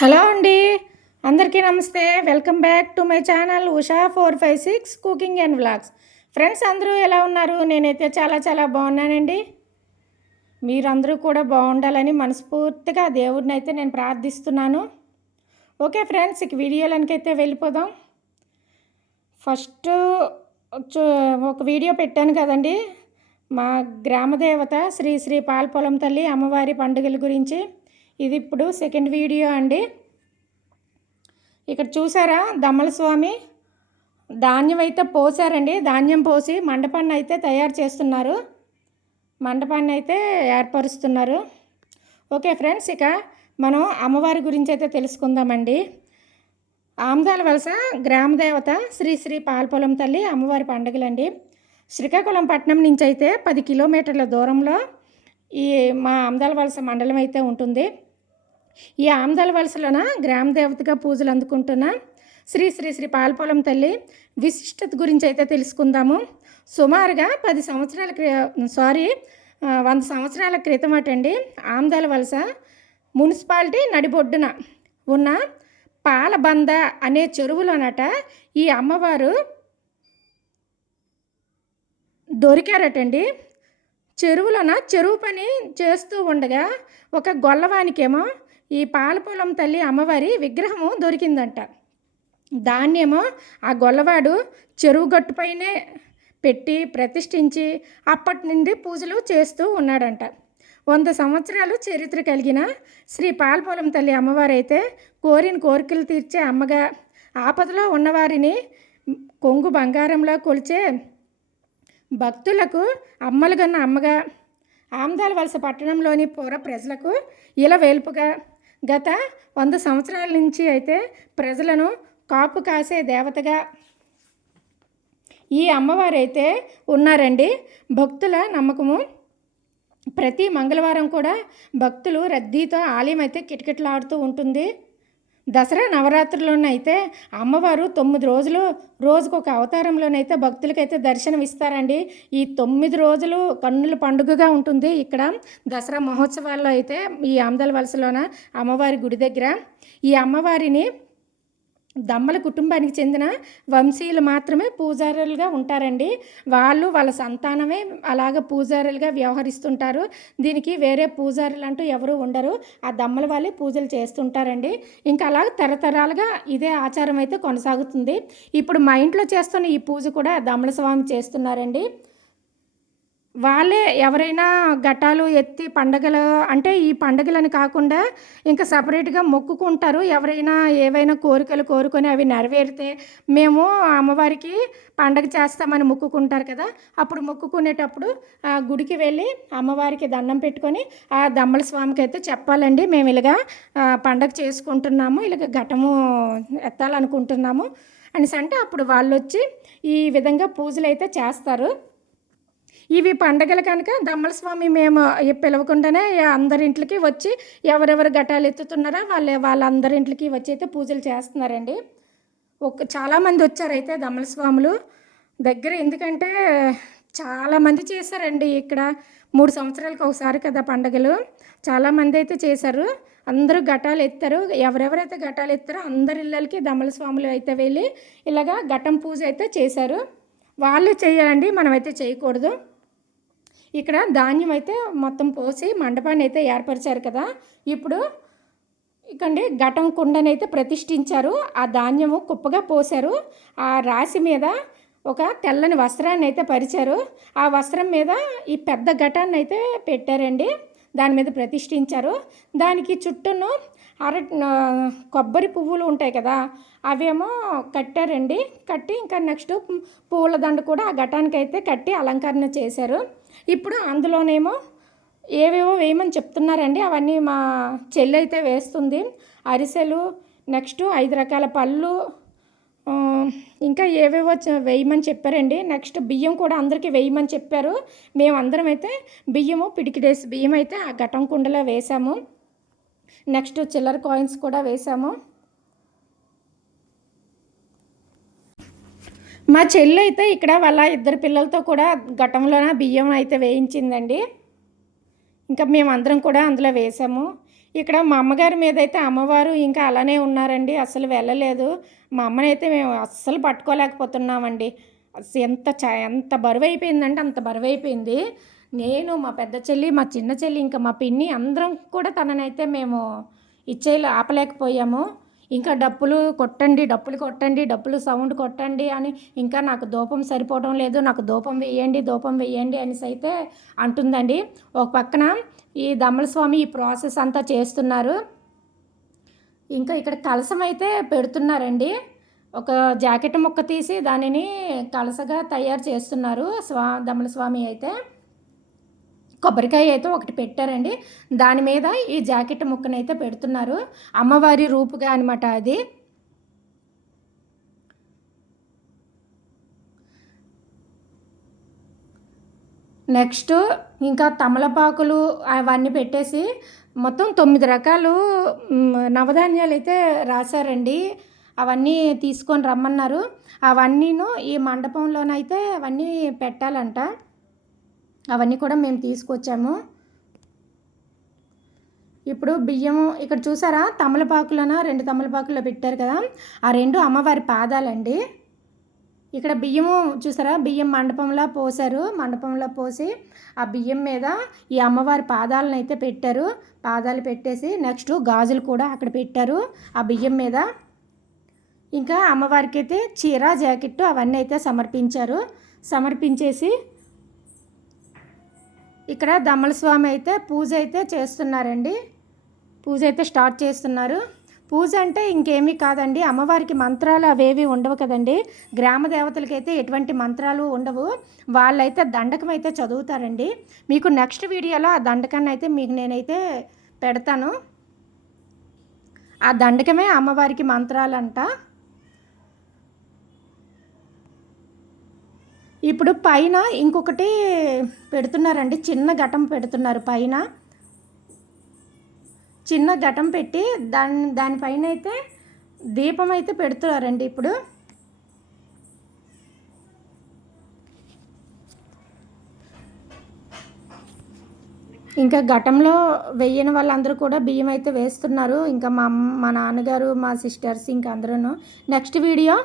Hello అండి. అందరికీ నమస్తే. Welcome back to my channel Usha 456 cooking and vlogs. Friends అందరూ ఎలా ఉన్నారు? నేనైతే చాలా బాగున్నానండి. మీరందరూ కూడా బాగుండాలని మనస్ఫూర్తిగా దేవుడిని అయితే నేను ప్రార్థిస్తున్నాను. ఓకే ఫ్రెండ్స్, ఇక వీడియోలకైతే వెళ్ళిపోదాం. ఫస్ట్ ఒక వీడియో పెట్టాను కదండి, మా గ్రామదేవత శ్రీ శ్రీ పాల్పొలం తల్లి అమ్మవారి పండుగల గురించి. ఇది ఇప్పుడు సెకండ్ వీడియో అండి. ఇక్కడ చూసారా, దమ్మల స్వామి ధాన్యం అయితే పోసారండి. ధాన్యం పోసి మండపాన్ని అయితే తయారు చేస్తున్నారు, మండపాన్ని అయితే ఏర్పరుస్తున్నారు. ఓకే ఫ్రెండ్స్, ఇక మనం అమ్మవారి గురించి అయితే తెలుసుకుందామండి. ఆమదాల వలస గ్రామదేవత శ్రీ శ్రీ పాల్పొలం తల్లి అమ్మవారి పండుగలండి. శ్రీకాకుళం పట్టణం నుంచి అయితే 10 కిలోమీటర్ల దూరంలో ఈ మా ఆమదాల వలస మండలం అయితే ఉంటుంది. ఈ ఆమదాల వలసలోన గ్రామదేవతగా పూజలు అందుకుంటున్న శ్రీ శ్రీ శ్రీ పాల్పొలం తల్లి విశిష్టత గురించి అయితే తెలుసుకుందాము. సుమారుగా 100 సంవత్సరాల క్రితం అటండి, ఆమదాల వలస మున్సిపాలిటీ నడిబొడ్డున ఉన్న పాలబంద అనే చెరువులోనట ఈ అమ్మవారు దొరికారటండి. చెరువులోన చెరువు పని చేస్తూ ఉండగా ఒక గొల్లవానికేమో ఈ పాలపొలం తల్లి అమ్మవారి విగ్రహము దొరికిందంట. దాన్నేమో ఆ గొల్లవాడు చెరువు గట్టుపైనే పెట్టి ప్రతిష్ఠించి అప్పటి నుండి పూజలు చేస్తూ ఉన్నాడంట. 100 సంవత్సరాలు చరిత్ర కలిగిన శ్రీ పాలపొలం తల్లి అమ్మవారు అయితే కోరిన కోరికలు తీర్చే అమ్మగా, ఆపదలో ఉన్నవారిని కొంగు బంగారంలో కొలిచే భక్తులకు అమ్మలుగన్న అమ్మగా, ఆమదాల వలస పట్టణంలోని పూర ప్రజలకు ఇలవేల్పుగా, గత 100 సంవత్సరాల నుంచి అయితే ప్రజలను కాపు కాసే దేవతగా ఈ అమ్మవారైతే ఉన్నారండి. భక్తుల నమ్మకము. ప్రతి మంగళవారం కూడా భక్తులు రద్దీతో ఆలయం అయితే కిటకిటలాడుతూ ఉంటుంది. దసరా నవరాత్రుల్లోనైతే అమ్మవారు 9 రోజులు రోజుకొక అవతారంలోనైతే భక్తులకైతే దర్శనం ఇస్తారండి. ఈ 9 రోజులు కన్నుల పండుగగా ఉంటుంది. ఇక్కడ దసరా మహోత్సవాల్లో అయితే ఈ ఆమదాల వలసలోన అమ్మవారి గుడి దగ్గర ఈ అమ్మవారిని దమ్మల కుటుంబానికి చెందిన వంశీయులు మాత్రమే పూజారులుగా ఉంటారండి. వాళ్ళ సంతానమే అలాగ పూజారులుగా వ్యవహరిస్తుంటారు. దీనికి వేరే పూజారులు అంటూ ఎవరు ఉండరు. ఆ దమ్మల వాళ్ళే పూజలు చేస్తుంటారండి. ఇంకా అలాగ తరతరాలుగా ఇదే ఆచారం అయితే కొనసాగుతుంది. ఇప్పుడు మా ఇంట్లో చేస్తున్న ఈ పూజ కూడా దమ్మల స్వామి చేస్తున్నారండి. వాళ్ళే ఎవరైనా ఘటాలు ఎత్తి పండగలు అంటే ఈ పండగలని కాకుండా ఇంకా సపరేట్గా మొక్కుకుంటారు. ఎవరైనా ఏవైనా కోరికలు కోరుకొని అవి నెరవేరితే మేము అమ్మవారికి పండగ చేస్తామని మొక్కుకుంటారు కదా, అప్పుడు మొక్కుకునేటప్పుడు ఆ గుడికి వెళ్ళి అమ్మవారికి దండం పెట్టుకొని ఆ దమ్మల స్వామికి అయితే చెప్పాలండి, మేము ఇలాగా పండగ చేసుకుంటున్నాము, ఇలాగ ఘటము ఎత్తాలనుకుంటున్నాము అనేసి అంటే అప్పుడు వాళ్ళు వచ్చి ఈ విధంగా పూజలు అయితే చేస్తారు. ఇవి పండగలు కనుక దమ్మల స్వామి మేము పిలవకుండానే అందరింట్లకి వచ్చి ఎవరెవరు ఘటాలు ఎత్తుతున్నారో వాళ్ళందరింట్లకి వచ్చి అయితే పూజలు చేస్తున్నారండి. చాలామంది వచ్చారైతే దమ్మల స్వాములు దగ్గర, ఎందుకంటే చాలామంది చేశారండి. ఇక్కడ 3 సంవత్సరాలకు ఒకసారి కదా పండగలు, చాలామంది అయితే చేశారు. అందరూ ఘటాలు ఎత్తారు. ఎవరెవరైతే ఘటాలు ఎత్తారో అందరి ఇళ్ళకి దమ్మల స్వాములు అయితే వెళ్ళి ఇలాగా ఘటం పూజ అయితే చేశారు. వాళ్ళు చేయాలండి, మనమైతే చేయకూడదు. ఇక్కడ ధాన్యం అయితే మొత్తం పోసి మండపాన్ని అయితే ఏర్పరిచారు కదా. ఇప్పుడు ఇకండి ఘటం కుండనైతే ప్రతిష్ఠించారు. ఆ ధాన్యము కుప్పగా పోశారు. ఆ రాశి మీద ఒక తెల్లని వస్త్రాన్ని అయితే పరిచారు. ఆ వస్త్రం మీద ఈ పెద్ద ఘటాన్ని అయితే పెట్టారండి. దాని మీద ప్రతిష్ఠించారు. దానికి చుట్టూను కొబ్బరి పువ్వులు ఉంటాయి కదా, అవేమో కట్టారండి. కట్టి ఇంకా నెక్స్ట్ పూలదండ కూడా ఆ ఘటానికి అయితే కట్టి అలంకరణ చేశారు. ఇప్పుడు అందులోనేమో ఏవేవో వేయమని చెప్తున్నారండి. అవన్నీ మా చెల్లి అయితే వేస్తుంది. అరిసెలు, నెక్స్ట్ 5 రకాల పళ్ళు, ఇంకా ఏవేవో వేయమని చెప్పారండి. నెక్స్ట్ బియ్యం కూడా అందరికీ వేయమని చెప్పారు. మేమందరం అయితే పిడికిడేసి బియ్యం అయితే ఆ ఘటం కుండలో వేసాము. నెక్స్ట్ చిల్లర కాయిన్స్ కూడా వేసాము. మా చెల్లి అయితే ఇక్కడ వాళ్ళ 2 పిల్లలతో కూడా ఘటంలోన బియ్యం అయితే వేయించిందండి. ఇంకా మేమందరం కూడా అందులో వేసాము. ఇక్కడ మా అమ్మగారి మీదైతే అమ్మవారు ఇంకా అలానే ఉన్నారండి. అసలు వెళ్ళలేదు. మా అమ్మనైతే మేము అస్సలు పట్టుకోలేకపోతున్నామండి. ఎంత బరువైపోయిందంటే అంత బరువైపోయింది. నేను, మా పెద్ద చెల్లి, మా చిన్న చెల్లి, ఇంకా మా పిన్ని అందరం కూడా తననైతే మేము ఆపలేకపోయాము. ఇంకా డప్పులు కొట్టండి, డప్పులు సౌండ్ కొట్టండి అని ఇంకా నాకు ధూపం సరిపోవడం లేదు. నాకు ధూపం వెయ్యండి అనేసి అయితే అంటుందండి. ఒక పక్కన ఈ దమ్మల స్వామి ఈ ప్రాసెస్ అంతా చేస్తున్నారు. ఇంకా ఇక్కడ కలశం అయితే పెడుతున్నారండి. ఒక జాకెట్ ముక్క తీసి దానిని కలసగా తయారు చేస్తున్నారు దమ్మల స్వామి అయితే. కొబ్బరికాయ అయితే ఒకటి పెట్టారండి. దాని మీద ఈ జాకెట్ ముక్కనైతే పెడుతున్నారు. అమ్మవారి రూపుగా అనమాట అది. నెక్స్ట్ ఇంకా తమలపాకులు అవన్నీ పెట్టేసి మొత్తం 9 రకాలు నవధాన్యాలు అయితే రాశారండి. అవన్నీ తీసుకొని రమ్మన్నారు. అవన్నీను ఈ మండపంలోనైతే అవన్నీ పెట్టాలంట. అవన్నీ కూడా మేము తీసుకొచ్చాము. ఇప్పుడు బియ్యం ఇక్కడ చూసారా, తమలపాకులన 2 తమలపాకుల్లో పెట్టారు కదా, ఆ 2 అమ్మవారి పాదాలండి. ఇక్కడ బియ్యము చూసారా, బియ్యం మండపంలో పోసి ఆ బియ్యం మీద ఈ అమ్మవారి పాదాలను అయితే పెట్టారు. పాదాలు పెట్టేసి నెక్స్ట్ గాజులు కూడా అక్కడ పెట్టారు ఆ బియ్యం మీద. ఇంకా అమ్మవారికి అయితే చీర, జాకెట్టు అవన్నీ అయితే సమర్పించేసి ఇక్కడ దమ్మల స్వామి అయితే పూజ అయితే చేస్తున్నారండి. పూజ అయితే స్టార్ట్ చేస్తున్నారు. పూజ అంటే ఇంకేమీ కాదండి, అమ్మవారికి మంత్రాలు అవేవి ఉండవు కదండి. గ్రామ దేవతలకైతే ఎటువంటి మంత్రాలు ఉండవు. వాళ్ళైతే దండకం అయితే చదువుతారండి. మీకు నెక్స్ట్ వీడియోలో ఆ దండకాన్ని అయితే మీకు నేనైతే పెడతాను. ఆ దండకమే అమ్మవారికి మంత్రాలంట. ఇప్పుడు పైన ఇంకొకటి పెడుతున్నారండి, చిన్న ఘటం పెడుతున్నారు. పైన చిన్న ఘటం పెట్టి దానిపైన అయితే దీపం అయితే పెడుతున్నారండి. ఇప్పుడు ఇంకా ఘటంలో వెయ్యని వాళ్ళందరూ కూడా బియ్యం అయితే వేస్తున్నారు. ఇంకా మా నాన్నగారు, మా సిస్టర్స్ ఇంకా అందరూ. Next video